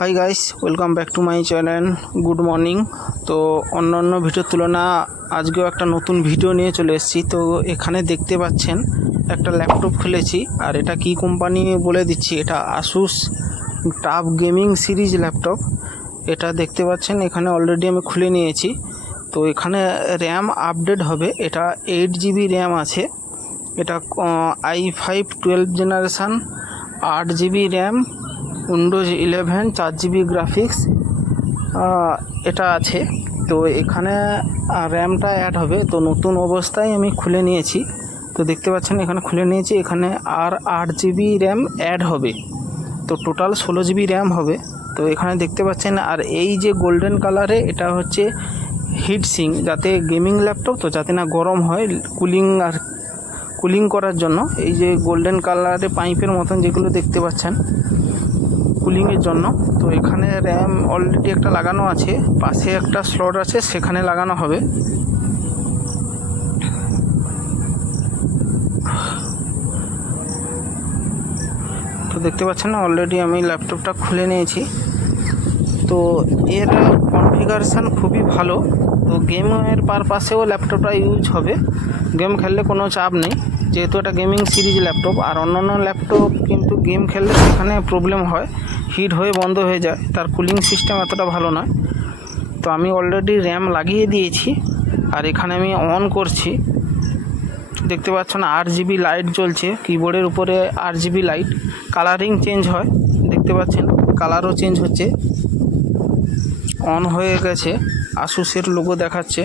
Hi guys, welcome back to my channel. Good morning. তো অন্যান্য ভিডিওর তুলনা আজকেও একটা নতুন ভিডিও নিয়ে চলে এসেছি। তো এখানে দেখতে পাচ্ছেন একটা ল্যাপটপ খুলেছি, আর এটা কি কোম্পানি বলে দিচ্ছি। এটা Asus tough gaming series laptop. এটা দেখতে পাচ্ছেন এখানে অলরেডি আমি খুলে নিয়েছি। তো এখানে র্যাম আপডেট হবে। এটা 8 GB র্যাম আছে। এটা i5 12 generation, 8 GB RAM, Windows 11, 4 GB graphics এটা আছে। তো এখানে র্যামটা অ্যাড হবে। তো নতুন অবস্থায় আমি খুলে নিয়েছি। তো দেখতে পাচ্ছেন এখানে খুলে নিয়েছি। এখানে আর 8 GB র্যাম অ্যাড হবে। তো টোটাল 16 GB র্যাম হবে। তো এখানে দেখতে পাচ্ছেন, আর এই যে গোল্ডেন কালারে এটা হচ্ছে হিট সিঙ্ক, যাতে গেমিং ল্যাপটপ তো যাতে না গরম হয়, কুলিং করার জন্য এই যে গোল্ডেন কালারে পাইপের মতন যেগুলো দেখতে পাচ্ছেন কুলিংয়ের জন্য। তো এখানে র্যাম অলরেডি একটা লাগানো আছে, পাশে একটা স্লট আছে, সেখানে লাগানো হবে। তো দেখতে পাচ্ছেন না, অলরেডি আমি ল্যাপটপটা খুলে নিয়েছি। তো এর কনফিগারেশান খুবই ভালো। তো গেমের পারপাসেও ল্যাপটপটা ইউজ হবে। গেম খেললে কোনো চাপ নেই, যেহেতু এটা গেমিং সিরিজ ল্যাপটপ। আর অন্যান্য ল্যাপটপ কিন্তু গেম খেললে সেখানে প্রবলেম হয়, হিট হয়ে বন্ধ হয়ে যায়, তার কুলিং সিস্টেম এতটা ভালো নয়। তো আমি অলরেডি র্যাম লাগিয়ে দিয়েছি, আর এখানে আমি অন করছি। দেখতে পাচ্ছেন 8 GB লাইট জ্বলছে কিবোর্ডের উপরে। 8 GB লাইট, কালারিং চেঞ্জ হয়, দেখতে পাচ্ছেন কালারও চেঞ্জ হচ্ছে। অন হয়ে গেছে, আসুসের লোগো দেখাচ্ছে।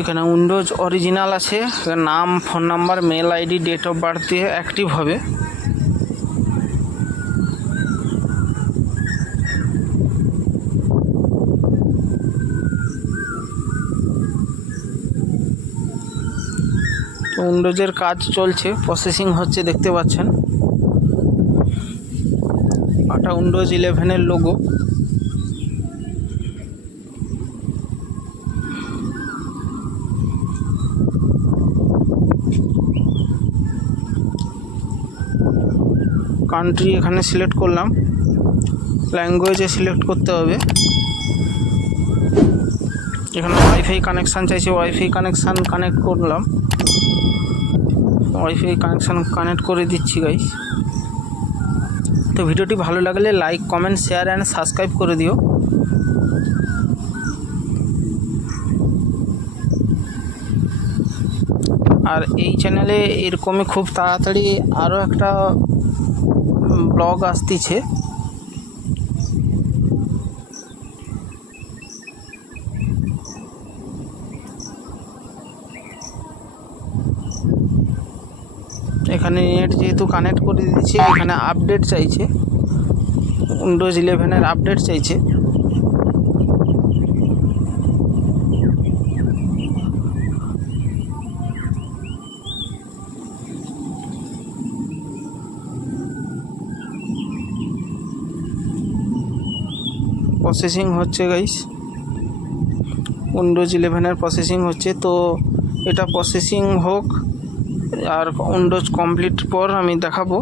এখানে উইন্ডোজ অরিজিনাল আছে, নাম, phone number, mail ID, date of birth দিয়ে অ্যাক্টিভ হবে। উইন্ডোজের কাজ চলছে, প্রসেসিং হচ্ছে, দেখতে পাচ্ছেন। এটা উইন্ডোজ 11-এর লোগো। কান্ট্রি এখানে সিলেক্ট করলাম, ল্যাঙ্গুয়েজে সিলেক্ট করতে হবে। এখানে ওয়াইফাই কানেকশান চাইছে, ওয়াইফাই কানেকশান কানেক্ট করলাম। ওয়াইফাই কানেকশান কানেক্ট করে দিচ্ছি গাইস। তো ভিডিওটি ভালো লাগলে like, comment, share and subscribe করে দিও। আর এই চ্যানেলে এরকমই খুব তাড়াতাড়ি আরও একটা ব্লগ আসতেছে। এখানে নেট যেহেতু কানেক্ট করে দিয়েছি, এখানে আপডেট চাইছে, উইন্ডোজ 11-এর আপডেট চাইছে। প্রসেসিং হচ্ছে গাইস, উইন্ডোজ 11-এর প্রসেসিং হচ্ছে। তো এটা প্রসেসিং হোক, আর উইন্ডোজ কমপ্লিট পর আমি দেখাবো।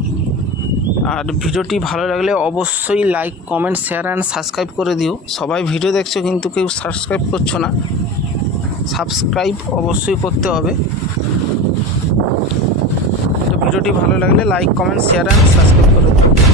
আর ভিডিওটি ভালো লাগলে অবশ্যই like, comment, share and subscribe করে দিও। সবাই ভিডিও দেখছো কিন্তু কেউ সাবস্ক্রাইব করছো না, সাবস্ক্রাইব অবশ্যই করতে হবে। তো ভিডিওটি ভালো লাগলে like, comment, share and subscribe করে দিও।